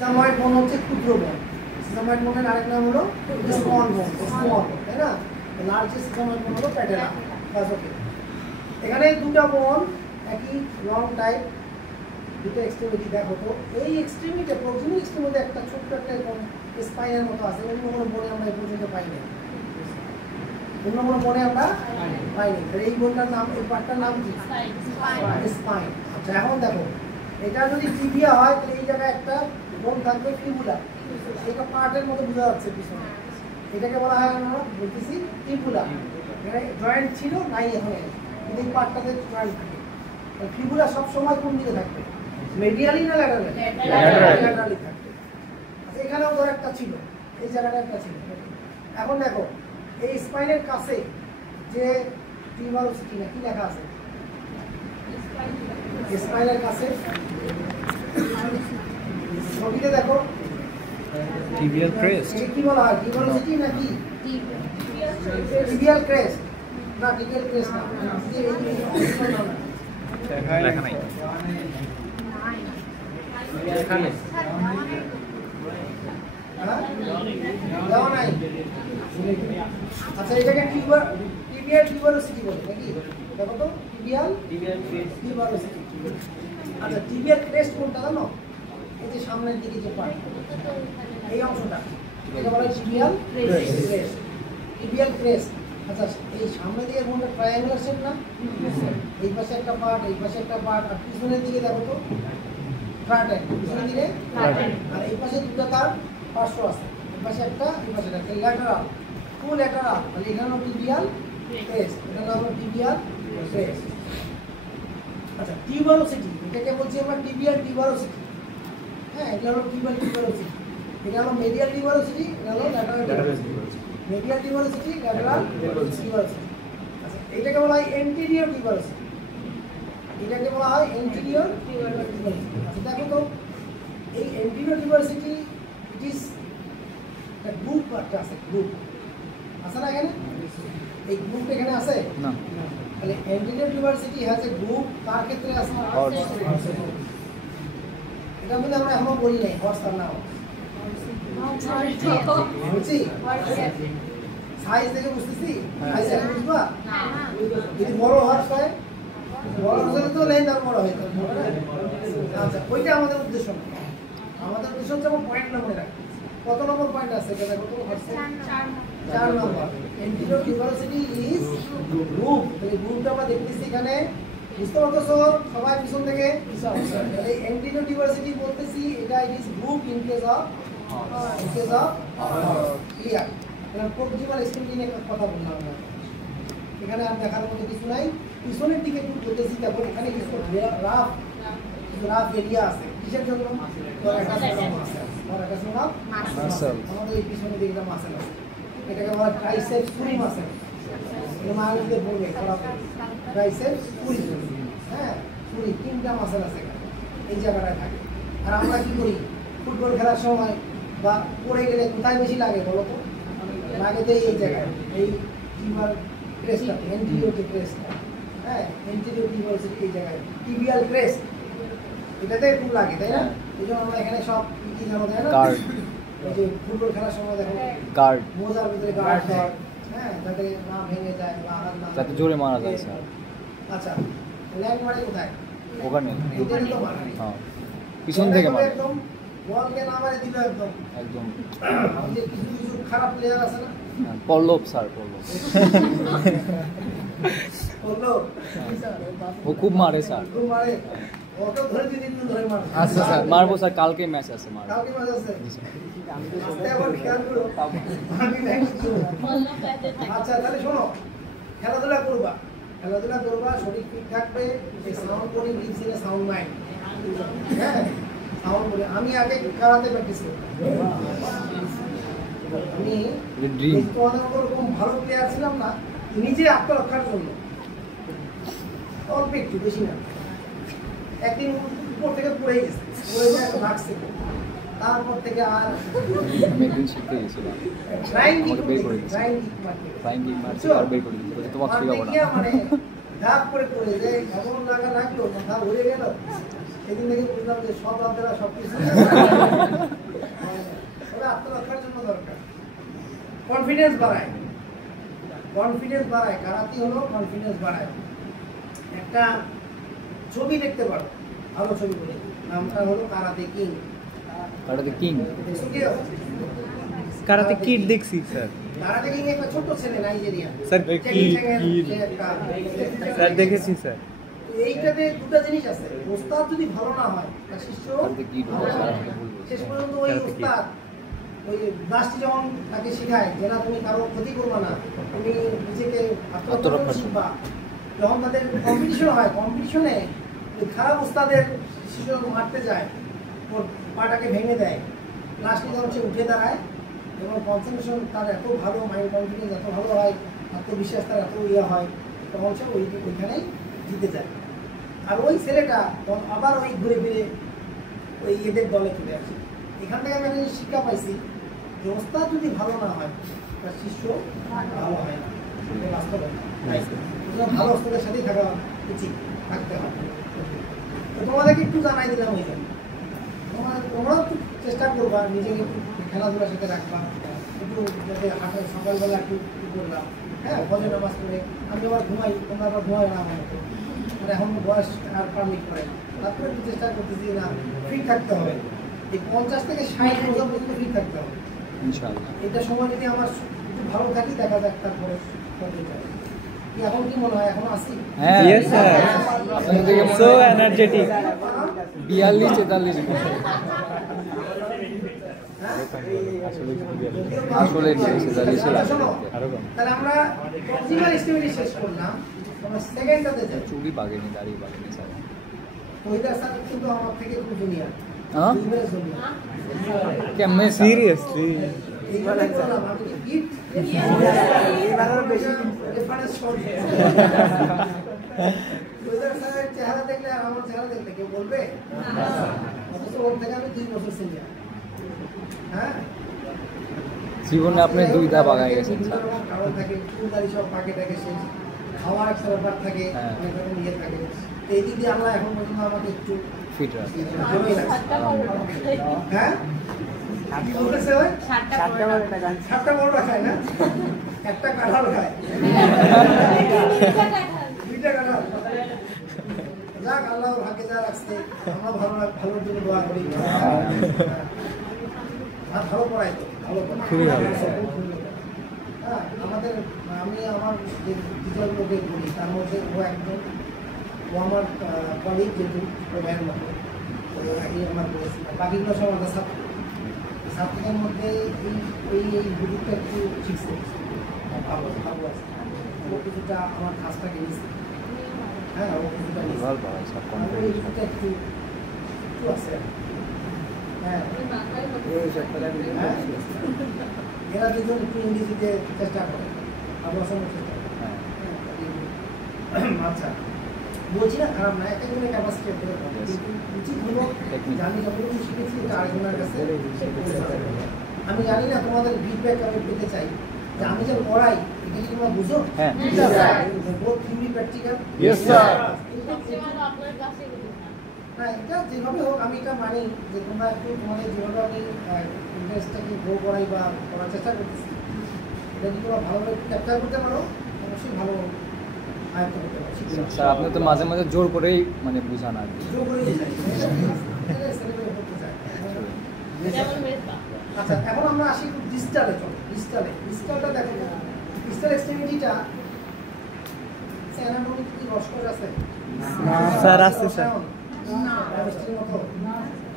Sesamoid বোন হচ্ছে ক্ষুদ্র বোন। সিসাময়েড বোনের আরেক নাম হলো স্মল বোন, স্মল, তাই না? লার্জেস্ট সিসাময়েড বোন হলো প্যাটেলা। বাস ওকে। এখানে দুটো বোন একই লং টাইপ, দুটো এক্সট্রিমিটি দেখো তো। এই এক্সট্রিমিটি প্রক্সিমাল এক্সট্রিমিটি একটা ছোট্ট একটা এরকম স্পাইনের মতো আছে। অন্য কোনো বোনে আমরা এই পর্যন্ত পাই না, অন্য কোনো বোনে আমরা পাইনি। এই বোনটার নাম, এই পার্টটার নাম কি? স্পাইন। আচ্ছা, এখন দেখো এটা যদি টিবিয়া হয় তাহলে এই জায়গায় একটা বোন থাকবে ফিবুলা, এটা পার্টের মতো বোঝা যাচ্ছে পিছনে। এটাকে বলা হয়, আমরা বলতেছি ফিবুলা। এখানে জয়েন্ট ছিল নাই, এখন কিন্তু এই পার্টটাতে জয়েন্ট থাকে। ফিবুলা সব সময় কোন দিকে থাকবে? মিডিয়ালি না ল্যাটারালি? ল্যাটারালি থাকবে। আচ্ছা, এখানেও ধর একটা ছিল, এই জায়গাটা একটা ছিল। এখন দেখো এই স্পাইনের কাছে যে টিউবারোসিটি না কি লেখা আছে? স্পাইনের কাছে ছবিতে দেখো টিবিয়াল ক্রেস্ট। কি বলা হয়? টিউবারোসিটি নাকি টিবিয়াল ক্রেস্ট? না, টিবিয়াল ক্রেস্ট না, লেখা নাই। দেওয়া নাই। আচ্ছা, এটাকে টিবিয়াল টিউবারোসিটি বলে নাকি? দেখো তো, টিবিয়াল টিউবারোসিটি। আচ্ছা, টিবিয়াল ক্রেস্ট কোনটা জানো? এই যে সামনের দিকে যে পার্ট, এই অংশটা, এটা বলা হয় টিবিয়াল ক্রেস্ট। Tibial crest. আচ্ছা, এই সামনের দিকে কোনটা ট্রায়াঙ্গুলার শেপ না? এই পাশে একটা পার্ট, এই পাশে একটা পার্ট, আর পিছনের দিকে দেখো তো ফ্ল্যাটেন, পিছনের দিকে ফ্ল্যাটেন। আর এই পাশে দুটো তার পার্শ্ব আছে, এই পাশে একটা, এই পাশে একটা, ল্যাটারাল, টু ল্যাটারাল। মানে এখানে হলো টিবিয়াল ক্রেস্ট, এটা হলো টিবিয়াল ক্রেস্ট। আচ্ছা, টিউবারোসিটি, এটাকে বলছি আমরা টিবিয়াল টিউবারোসিটি। হ্যাঁ, এটা হলো টিবিয়াল টিউবারোসিটি। এটা হলো মিডিয়াল টিউবারোসিটি, এটা হলো lateral tuberosity. Medial tuberosity, lateral tuberosity. আচ্ছা, এটাকে বলা হয় এন্টেরিয়র টিউবারোসিটি। এটাকে বলা হয় এন্টেরিয়র টিউবারোসিটি। আচ্ছা, দেখো তো এই এন্টেরিয়র টিউবারোসিটি ইট ইজ একটা গ্রুপ একটা আছে, গ্রুপ আছে না এখানে? এই গ্রুপ এখানে আছে না। তাহলে anterior tuberosity has a group, কার ক্ষেত্রে আছে? এটা বলে আমরা এখনো বলি নাই হর্স আর না বলছি। সাইজ দেখে বুঝতেছি, সাইজ দেখে বুঝবা? যদি বড় হর্স হয়, বড় হলে তো লেন দাম বড় হয়। আচ্ছা, ওইটা আমাদের উদ্দেশ্য না। আমাদের উদ্দেশ্য হচ্ছে আমার পয়েন্ট নম্বরে রাখি। কত নম্বর পয়েন্ট আছে এটা দেখো তো? 4 নম্বর। Anterior tuberosity is group. এই গ্রুপটা আমরা দেখতেছি এখানে, বুঝতে পারতেছো সবাই পিছন থেকে? এই এন্টেরিয়র টিউবারোসিটি বলতেছি এটা is group in case of clear. এখানে প্রক্সিমাল এক্সট্রিমিটি নিয়ে কথা বললাম আমরা। এখানে আর দেখার মতো কিছু নাই। পিছনের দিকে একটু বলতেছি, তারপর এখানে কিছু রাফ এরিয়া আছে। কিসের জন্য? আমাদের এই পিছনের দিকে একটা মাসেল আছে, এটাকে বলা ট্রাইসেপস পুরি মাসেল। এটা মানুষদের বলবে ট্রাইসেপস পুরি। হ্যাঁ, পুরি তিনটা মাসেল আছে এখানে, এই জায়গাটায় থাকে। আর আমরা কি করি ফুটবল খেলার সময় বা পড়ে গেলে কোথায় বেশি লাগে বলো তো? লাগে তো এই জায়গায়, এই টিউবার ক্রেস্টটা, এন্টেরিয়র যে ক্রেস্টটা। হ্যাঁ, এন্টেরিয়র টিউবারোসিটি এই জায়গায়, টিবিয়াল ক্রেস্ট, এটাতে খুব লাগে, তাই না? এই জন্য আমরা এখানে সব কি জানো, তাই না? ওই যে ফুটবল খেলার সময় দেখো গার্ড, মোজার ভিতরে গার্ড দেয়, হ্যাঁ, যাতে না ভেঙে যায় বা আঘাত না, যাতে জোরে মারা যায় স্যার। আচ্ছা, ল্যান্ড মারে কোথায়? ওখানে। এটাই তো মারে। হ্যাঁ, পিছন থেকে মারে একদম, বলকে না মারে দিল একদম। ওই যে কিছু কিছু খারাপ প্লেয়ার আছে না, পল্লব স্যার, পল্লব ও খুব মারে স্যার, খুব মারে। ওকে ধরে দিন ধরে মারে। আচ্ছা স্যার, মারবো স্যার, কালকে ম্যাচ আছে, মারবো কালকে ম্যাচ আছে। আবার খেয়াল করো, আমি নেক্সট। আচ্ছা, তাহলে শোনো, খেলাধুলা করবা, খেলাধুলা করবা, শরীর ঠিক থাকবে। এই sound body lives in a sound mind. হ্যাঁ, সাউন্ড বডি। আমি আগে কারাতে প্র্যাকটিস করতাম। আমি তোমাদের ওরকম ভালো প্লেয়ার ছিলাম না, নিজে আত্মরক্ষার জন্য অল্প একটু, বেশি না। একদিন উপর থেকে পড়ে গেছে, পড়ে যায় রাখছে, তারপর থেকে আর আমি একদিন শিখতে গেছিলাম, আমাকে বের করে দিয়েছে, ফ্লাইং কিক মারছে আর বের করে দিয়েছে, বলছে তোমাকে শেখাবো না। মানে ধাপ করে পড়ে যায়, এমন লাগা লাগলো মাথা উড়ে গেল। সেদিন থেকে বুঝলাম যে সব রাতেরা সব কিছু কনফিডেন্স বাড়ায়, কনফিডেন্স বাড়ায়। কারাতে হলো কনফিডেন্স বাড়ায়। একটা ছবি দেখতে পারো, ভালো ছবি বলে, নামটা হলো কারাতে কিং। কারাতে কিং, দেখছো কি? কারাতে কিড দেখছি স্যার। কারাতে কিং একটা ছোট ছেলে নাইজেরিয়ান স্যার কিড স্যার দেখেছি স্যার। এইটাতে দুটো জিনিস আছে, ওস্তাদ যদি ভালো না হয় তার শিষ্য কারাতে কিড ভালো হয় না। শেষ পর্যন্ত ওই ওস্তাদ ওই দাসটি যখন তাকে শেখায় যে না তুমি কারো ক্ষতি করবে না, তুমি নিজেকে আত্মরক্ষা শিখবা, যখন তাদের কম্পিটিশন হয়, কম্পিটিশনে খারাপ ওস্তাদের শিশু মারতে যায়, ওর পাটাকে ভেঙে দেয়, লাস্টে যখন সে উঠে দাঁড়ায় এবং কনসেন্ট্রেশন তার এত ভালো, মাইন্ড কনফিডেন্স এত ভালো হয়, আত্মবিশ্বাস তার এত ইয়ে হয়, তখন সে ওইখানেই জিতে যায়। আর ওই ছেলেটা তখন আবার ওই ঘুরে ফিরে ওই এদের দলে চলে আসে। এখান থেকে আমি একটা শিক্ষা পাইছি যে ওস্তাদ যদি ভালো না হয় তার শিষ্য ভালো হয় না, বাস্তবে ভালো ওস্তাদের সাথেই থাকা উচিত, থাকতে হবে। তো তোমাদেরকে একটু জানাই দিলাম ওই জন্য, তোমরাও একটু চেষ্টা করবা নিজেকে একটু খেলাধুলার সাথে রাখবা, একটু যাতে হাঁটা, সকালবেলা একটু করলাম, হ্যাঁ, ফজর নামাজ পড়ে। আমি আবার ঘুমাই, তোমরা আবার ঘুমাই না আমার মতো, মানে এখন বয়স আর পারমিট করে, তারপরে একটু চেষ্টা করতেছি না ফিট থাকতে হবে। এই 50 থেকে 60 বছর পর্যন্ত ফিট থাকতে হবে ইনশাআল্লাহ। এটা সময় যদি আমার একটু ভালো থাকি, দেখা যাক তারপরে করতে চাই। কি এখন কি মনে হয়, এখন আসি? হ্যাঁ ইয়েস স্যার, আপনার থেকে সো এনার্জেটিক। 42-43 আসলে তাহলে আমরা প্রক্সিমাল এস্টিমেট শেষ করলাম, আমরা সেকেন্ডটাতে যাই। চুড়ি বাগেনি, দাড়ি বাগেনি স্যার। ওইটার সাথে কিন্তু আমার থেকে খুব জুনিয়র, হ্যাঁ কেমনে সিরিয়াসলি এইবারে করলাম আমি কি গিফট এবারে বেশি রেফারেন্স শট। ওইটার সাথে চেহারা দেখলে আর আমার চেহারা দেখলে কেউ বলবে না, অথচ ওর থেকে আমি 2 বছর সিনিয়র। হ্যাঁ, জীবনে আপনি 2 ধাপ আগায় গেছেন স্যার। কারণ থাকে চুলদারি সব পাকে থাকে, শেষ খাওয়ার একটা ব্যাপার থাকে, অনেক রকম ইয়ে থাকে। তো এই দিক দিয়ে আল্লাহ এখন পর্যন্ত আমাকে একটু ফিট রাখছে। হ্যাঁ কি বলতেছে ওই 7টা বড় খায় না, একটা কাঁঠাল খায়, 2টা কাঁঠাল। যাক, আল্লাহ ভাগ্যে যা রাখছে, আমরা ভালোর জন্য দোয়া করি। আর ভালো পড়াই তো, ভালো পড়াই, খুবই ভালো। হ্যাঁ, আমাদের আমি আমার যে টিচারগুলোকে বলি তার মধ্যে ও একজন, ও আমার কলিগ, যেহেতু ও ভাইয়ের মতো, তো আগে আমার বলেছি, বাকিগুলো সব আমাদের ছাত্র। ছাত্রদের মধ্যে এই গুরুত্বটা একটু শিখছে, ভালো ভালো আছে। ও কিছুটা আমার কাজটাকে নিচ্ছে, হ্যাঁ, ও কিছুটা নিচ্ছে, ভালো ভালো সব এই কনফিডেন্স। কিছুটা একটু আছে। হ্যাঁ, এরা দুজন একটু ইংরেজিতে চেষ্টা করে, আমরা সময় চেষ্টা করি। হ্যাঁ আচ্ছা, বলছি না খারাপ না, এক একজনের ক্যাপাসিটি কিন্তু উচিত হলো যে আমি যতটুকু শিখেছি এটা আরেকজনের কাছে পৌঁছে যাবে। আমি জানি না, তোমাদের ফিডব্যাক আমি পেতে চাই যে আমি যে পড়াই এটা কি তোমরা বুঝো? হ্যাঁ both theory practical. Yes sir. না, এটা যেভাবে হোক আমি এটা মানি যে তোমরা একটু তোমাদের যেভাবে আমি ইন্টারেস্টটাকে গ্রো করাই বা করার চেষ্টা করতেছি, এটা যদি তোমরা ভালোভাবে ক্যাপচার করতে পারো অবশ্যই ভালো আয়ত্ত করতে পারো। স্যার আপনি তো মাঝে মাঝে জোর করেই মানে বুঝান আর কি। জোর করে দিতে চাই, সেলিব্রেট করতে চাই। আচ্ছা, এখন আমরা আসি একটু ডিজিটালে। চলো ডিজিটালটা দেখো, ডিজিটাল এক্সট্রিমিটিটা অ্যানাটমি কি রসকস আছে? স্যার আছে স্যার। কেমিস্ট্রির মতো,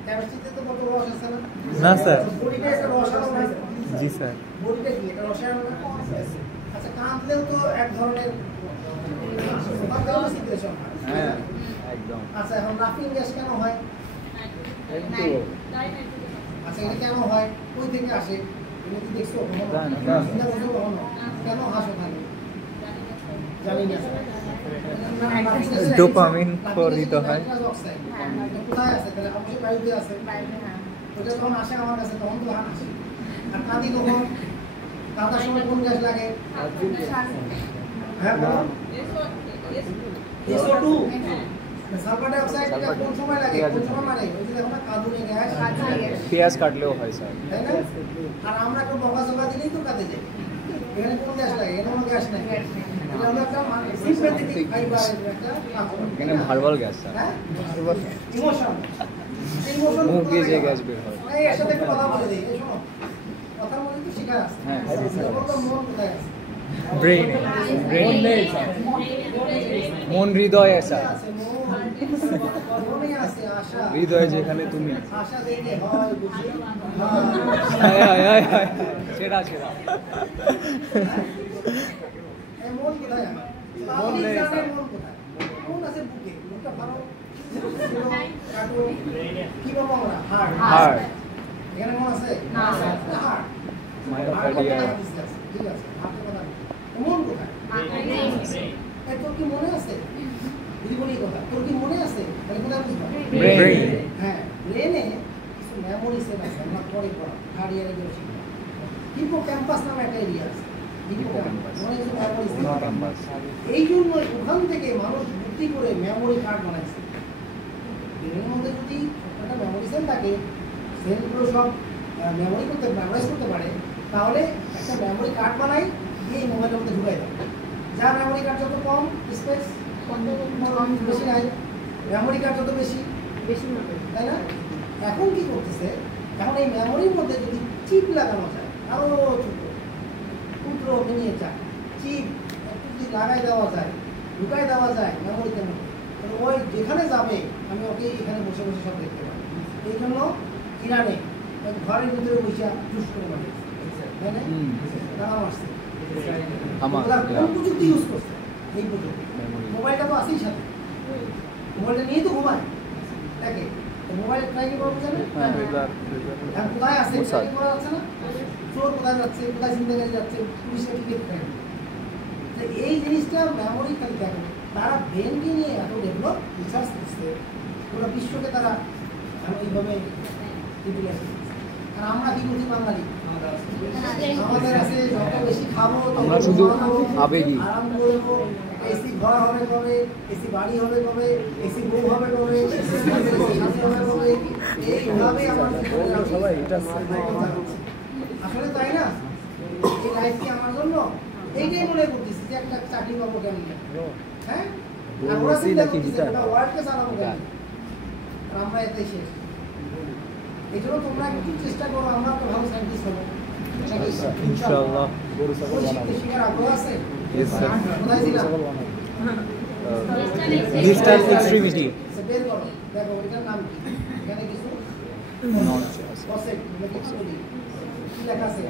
কেমিস্ট্রিতে তো কত রস আছে না? না স্যার। বডিটা একটা রসায়ন না? জি স্যার। বডিটা কি এটা রসায়ন না? আচ্ছা, কাঁদলেও তো এক ধরনের সিচুয়েশন হয়। হ্যাঁ একদম। আচ্ছা, এখন লাফিং গ্যাস কেন হয়? আচ্ছা, এটা কেন হয়, কই থেকে আসে, তুমি কি দেখছো কখনো? চিন্তা করছো কখনো? কেন হাসো থাকে? জানি না। ডোপামিন খরিত হয়। কোথায় আছে? তাহলে অবশ্যই বায়ুতে আছে। ওটা যখন আসে আমার কাছে তখন তো হাসি। আর কাঁদি কখন? কাঁদার সময় কোন গ্যাস লাগে? হ্যাঁ, বলো। SO2, সালফার ডাই অক্সাইডটা কোন সময় লাগে? কোন সময় মানে ওই যে দেখো না কাঁদুনে গ্যাস, পেঁয়াজ কাটলেও হয় স্যার। তাই না? আর আমরা একটু বকা চকা দিলেই তো কাঁদে যাই। এখানে কোনো গ্যাস লাগে, এখানে কোনো গ্যাস নাই। এটা হলো একটা সিম্প্যাথেটিক ফাইবারের একটা কাপড়। এখানে ভার্বাল গ্যাস স্যার, হ্যাঁ? ইমোশন। এই ইমোশন মুখ দিয়ে যে গ্যাস বের হয়। এই এর সাথে একটা কথা বলে দেই, এই শোনো। কথার মধ্যে তো শিকার আছে। হ্যাঁ, বলতো মন কোথায় আছে? ব্রেন ব্রেন মন হৃদয়ে স্যার, আছে মন, মনে আছে আশা। হৃদয়ে যেখানে তুমি। আশা দেখে হয় বুঝি। হায় হায় হায় হায়, সেটা সেটা। এই মন কোথায় আমার? মন নেই স্যার। মন কোথায়? মন আছে বুকে। বুকটা ভালো। কাটো। কি বলবো আমরা? হার্ট। হার্ট। এখানে মন আছে? না। হার্ট। মায়োকার্ডিয়াল। ঠিক আছে। হার্টের কথা। মন কোথায়? এই তোর কি মনে আছে? যদি বলি কথা, তোর কি মনে আছে? তাহলে কোথায় বুঝবা? ব্রেন হ্যাঁ, ব্রেনে কিছু মেমোরি সেট আছে, আমরা পরে পড়া, থার্ড ইয়ারে গিয়ে শিখবো। হিপোক্যাম্পাস নামে একটা এরিয়া আছে। হিপোক্যাম্পাস মানে কিছু মেমোরি সেট। হিপোক্যাম্পাস। এই জন্য ওখান থেকে মানুষ বুদ্ধি করে মেমোরি কার্ড বানাইছে। ব্রেনের মধ্যে যদি একটা মেমোরি সেল থাকে, সেলগুলো সব মেমোরি করতে মেমোরাইজ করতে পারে, তাহলে একটা মেমোরি কার্ড বানাই দিয়ে এই মোবাইলের মধ্যে ঢুকাই দেয়। যা মেমোরি কার্ড যত কম স্পেস বেশি নাই, মেমোরি কার্ড যত বেশি তাই না? এখন কি করতেছে, এখন এই মেমোরির মধ্যে যদি চিপ লাগানো যায়, আরো ছোট ক্ষুদ্র মিনিয়েচার চিপ একটু যদি লাগাই দেওয়া যায়, ঢুকাই দেওয়া যায় মেমোরিতে মধ্যে, তাহলে ওই যেখানে যাবে আমি ওকে এখানে বসে বসে সব দেখতে পাই। এই জন্য ইরানে ঘরের ভিতরে বসে চুজ করে পারে, তাই না? তারা মারছে আমার কোন প্রযুক্তি ইউজ করছে? এই প্রযুক্তি। মোবাইলটা তো আছেই সাথে, মোবাইলটা নিয়ে তো ঘুমায় দেখে, মোবাইল ট্র্যাকিং করা জানে? হ্যাঁ, এখন কোথায় আছে মোসাদ। ট্র্যাকিং করা যাচ্ছে না? চোর কোথায় যাচ্ছে, কোথায় চিন্তাকারী যাচ্ছে, পুলিশের টিকিট থাকে। এই জিনিসটা মেমোরি খালি দেখো, তারা ব্রেনকে নিয়ে এত ডেভেলপ রিসার্চ করছে, পুরো বিশ্বকে তারা এইভাবে ইউটিলাইজ করছে। আর আমরা কি করছি বাঙালি? আমাদের আছে যত বেশি খাবো তত আমরা শুধু ঘুমাবো, আবেগী। আরাম করবো, এসি ঘর হবে কবে, এসি বাড়ি হবে কবে, এসি বউ হবে কবে, এসি শান্তি হবে কবে, এইভাবেই আমরা সবাই এটা আসলে তাই না? এই লাইফ কি আমার জন্য? এইটাই মনে করতেছি যে একটা চাকরি পাবো কেমন, হ্যাঁ? আর ওরা চিন্তা করতেছে ওটা ওয়ার্ল্ডকে চালাবো কেমন, আর আমরা এতেই শেষ। এই জন্য তোমরা একটু চেষ্টা করো, আমরা তো ভালো সায়েন্টিস্ট হবো ইনশাআল্লাহ। শিখার আগ্রহ আছে? Yes, sir. কোথায় ছিলাম? ডিজিটাল এক্সট্রিমিটি সে বের করো, দেখো এটার নাম কি? এখানে কিছু কসেট কিছু বলি, কি লেখা আছে?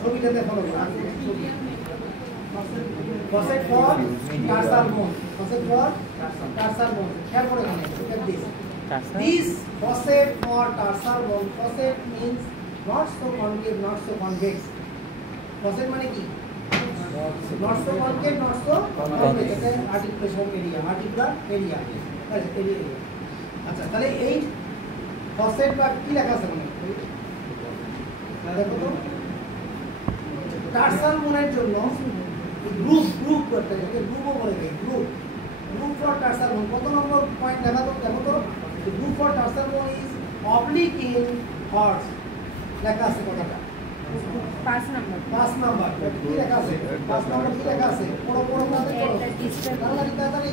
ছবিটাতে ফলো করো, আমি ছবি কসেট ফর টার্সাল বোন, কসেট ফর টার্সাল বোন। খেয়াল করে এখানে look at this. This faucet for tarsal bone. Faucet means not so concave, not so convex. Faucet মানে কি? Not so concave, not so convex. এটা articulation area, articular area. area. আচ্ছা, তাহলে এই faucet বা কি লেখা আছে মানে? দেখো তো, টার্সাল বোনের জন্য গ্রুপ করতে হবে, গ্রুপও বলে দেয়, গ্রুপ ফর টার্সাল বোন। কত নম্বর পয়েন্ট দেখা তো, দেখো তো, গ্রুপ ফর টার্সাল বোন ইজ অবলিক ইন হর্স, লেখা আছে কথাটা 5 নাম্বার কি লেখা আছে? 5 নাম্বার কি লেখা আছে? পড়ো পড়ো তাড়াতাড়ি তাড়াতাড়ি।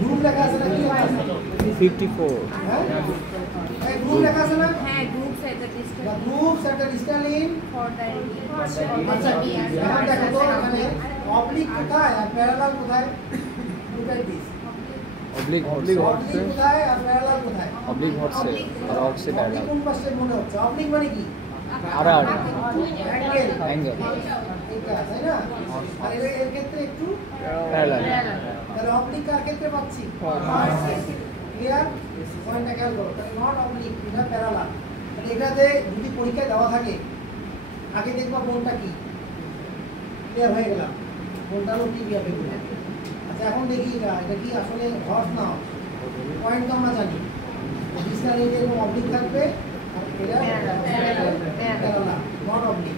গ্রুপ লেখা আছে না? কি লেখা আছে? 54 হ্যাঁ, এই গ্রুপ লেখা আছে না? The groups at the distal in আচ্ছা, এখন দেখো তো এখানে অবলিক কোথায় আর প্যারালাল কোথায়? Look at this. Oblique oblique হচ্ছে, কোথায় আর প্যারালাল কোথায়? অবলিক হচ্ছে আর হচ্ছে অবলিক প্যারালাল। কোন পাশে মনে হচ্ছে? অবলিক মানে কি? আর অ্যাঙ্গেল। অ্যাঙ্গেল এটা তাই না? আর এর ক্ষেত্রে একটু প্যারালাল। তাহলে অবলিক কার ক্ষেত্রে পাচ্ছি? ক্লিয়ার? পয়েন্টটা খেয়াল করো, তাহলে নট অবলিক, এটা প্যারালাল। তাহলে এটাতে যদি পরীক্ষায় দেওয়া থাকে, আগে দেখবা কোনটা কি, ক্লিয়ার হয়ে গেলাম, কোনটা হলো টিবিয়া ফিবুলা। আচ্ছা, এখন দেখি এটা কি আসলে হর্স না হর্স? পয়েন্ট তো আমরা জানি, ডিসটাল এরিয়া এরকম অবলিক থাকবে, আর এটা প্যারালাল, নট অবলিক।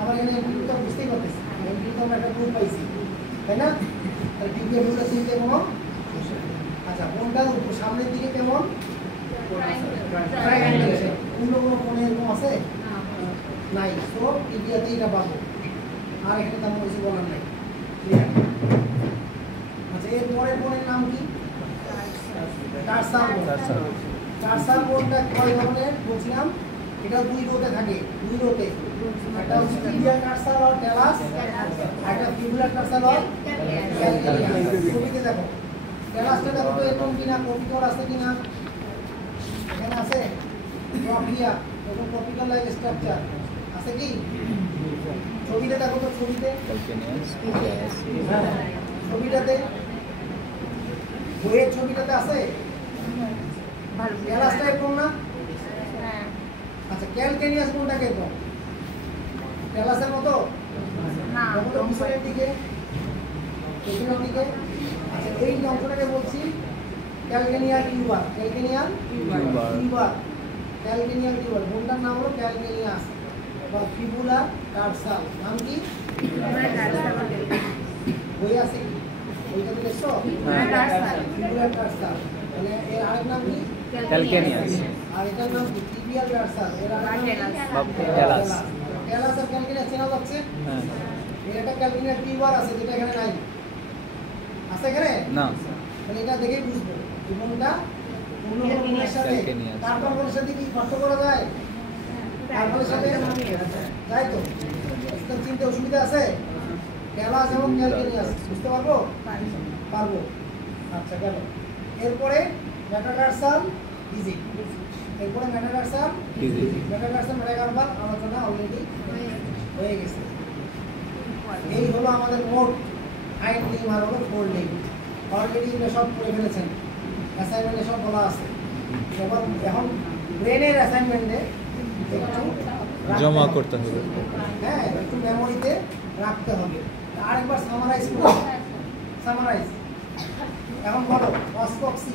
আবার এখানে এমপিটা বুঝতেই পারতেছি, এমপি তো আমরা একটা গ্রুপ পাইছি, তাই না? তাহলে টিবিয়া ফিবুলা চিনতে কোনো? আচ্ছা, কোনটা সামনের দিকে কেমন? Triangle shape. অন্য কোনো কোণে এরকম আছে? নাই, সো টিবিয়াতে এটা পাবো। আর এখানে তেমন কিছু বলার নাই। ক্লিয়ার? আচ্ছা, এর পরের বোনের নাম কি? টার্সাল বোন। টার্সাল বোনটা কয় ধরনের বলছিলাম? এটা দুই রোতে থাকে, দুই রোতে। একটা হচ্ছে টিবিয়াল টার্সাল আর ট্যালাস, একটা ফিবুলার টার্সাল আর ক্যালকেনিয়াস। ছবিতে দেখো, ট্যালাসটা দেখো তো এরকম কিনা, কপিকল আছে কিনা? এখানে আছে ট্রপিয়া, এরকম কপিকল লাইক স্ট্রাকচার আছে কি? ছবিতে দেখো তো, ছবিতে ক্যালকেনিয়াস, হ্যাঁ, ছবিটাতে বইয়ের ছবিটাতে আছে। ট্যালাসটা এরকম না? আচ্ছা, ক্যালকেনিয়াস কোনটা কেমন? ট্যালাসের মতো? দেখো তো পিছনের দিকে, পেছনের দিকে। আচ্ছা, এই অংশটাকে বলছি calcaneal tuber. Calcaneal tuber, calcaneal tuber. বোনটার নাম হলো ক্যালকেনিয়াস বা ফিবুলার টার্সাল। নাম কি? বই আছে কি? বইটাতে দেখছো? ফিবুলার টার্সাল। মানে এর আরেক নাম কি? ক্যালকেনিয়াস। আর এটার নাম কি? টিবিয়াল টার্সাল। এর আরেক নাম কি? ট্যালাস। ট্যালাস আর ক্যালকেনিয়াস চেনা যাচ্ছে? হ্যাঁ। এর একটা ক্যালকেনিয়াল টিউবার আছে যেটা এখানে নাই। আছে এখানে? না, তাহলে এটা দেখেই বুঝবো জীবনটা অন্য কোনের সাথে ক্যালকেনিয়াস। কার্বনের সাথে কি পার্থক্য করা যায়? কার্বনের সাথে তাই তো? তো চিন্তা অসুবিধা আছে? ট্যালাস এবং ক্যালকেনিয়াস বুঝতে পারবো? পারবো। আচ্ছা, গেল। এরপরে মেটাটার্সাল ডিজিট। এরপরে মেটাটার্সাল ডিজিট। মেটাটার্সাল মেটাকার্পাল আলোচনা অলরেডি হয়ে গেছে। এই হলো আমাদের মোট হাইট লিম আর হলো ফোর লিম। অলরেডি এটা সব করে ফেলেছেন, অ্যাসাইনমেন্টে সব বলা আছে। এখন ব্রেনের অ্যাসাইনমেন্টে একটু জমা করতে হবে। হ্যাঁ, একটু মেমোরিতে রাখতে হবে। আরেকবার সামারাইজ করো। সামারাইজ। এখন বলো অস্পক্সি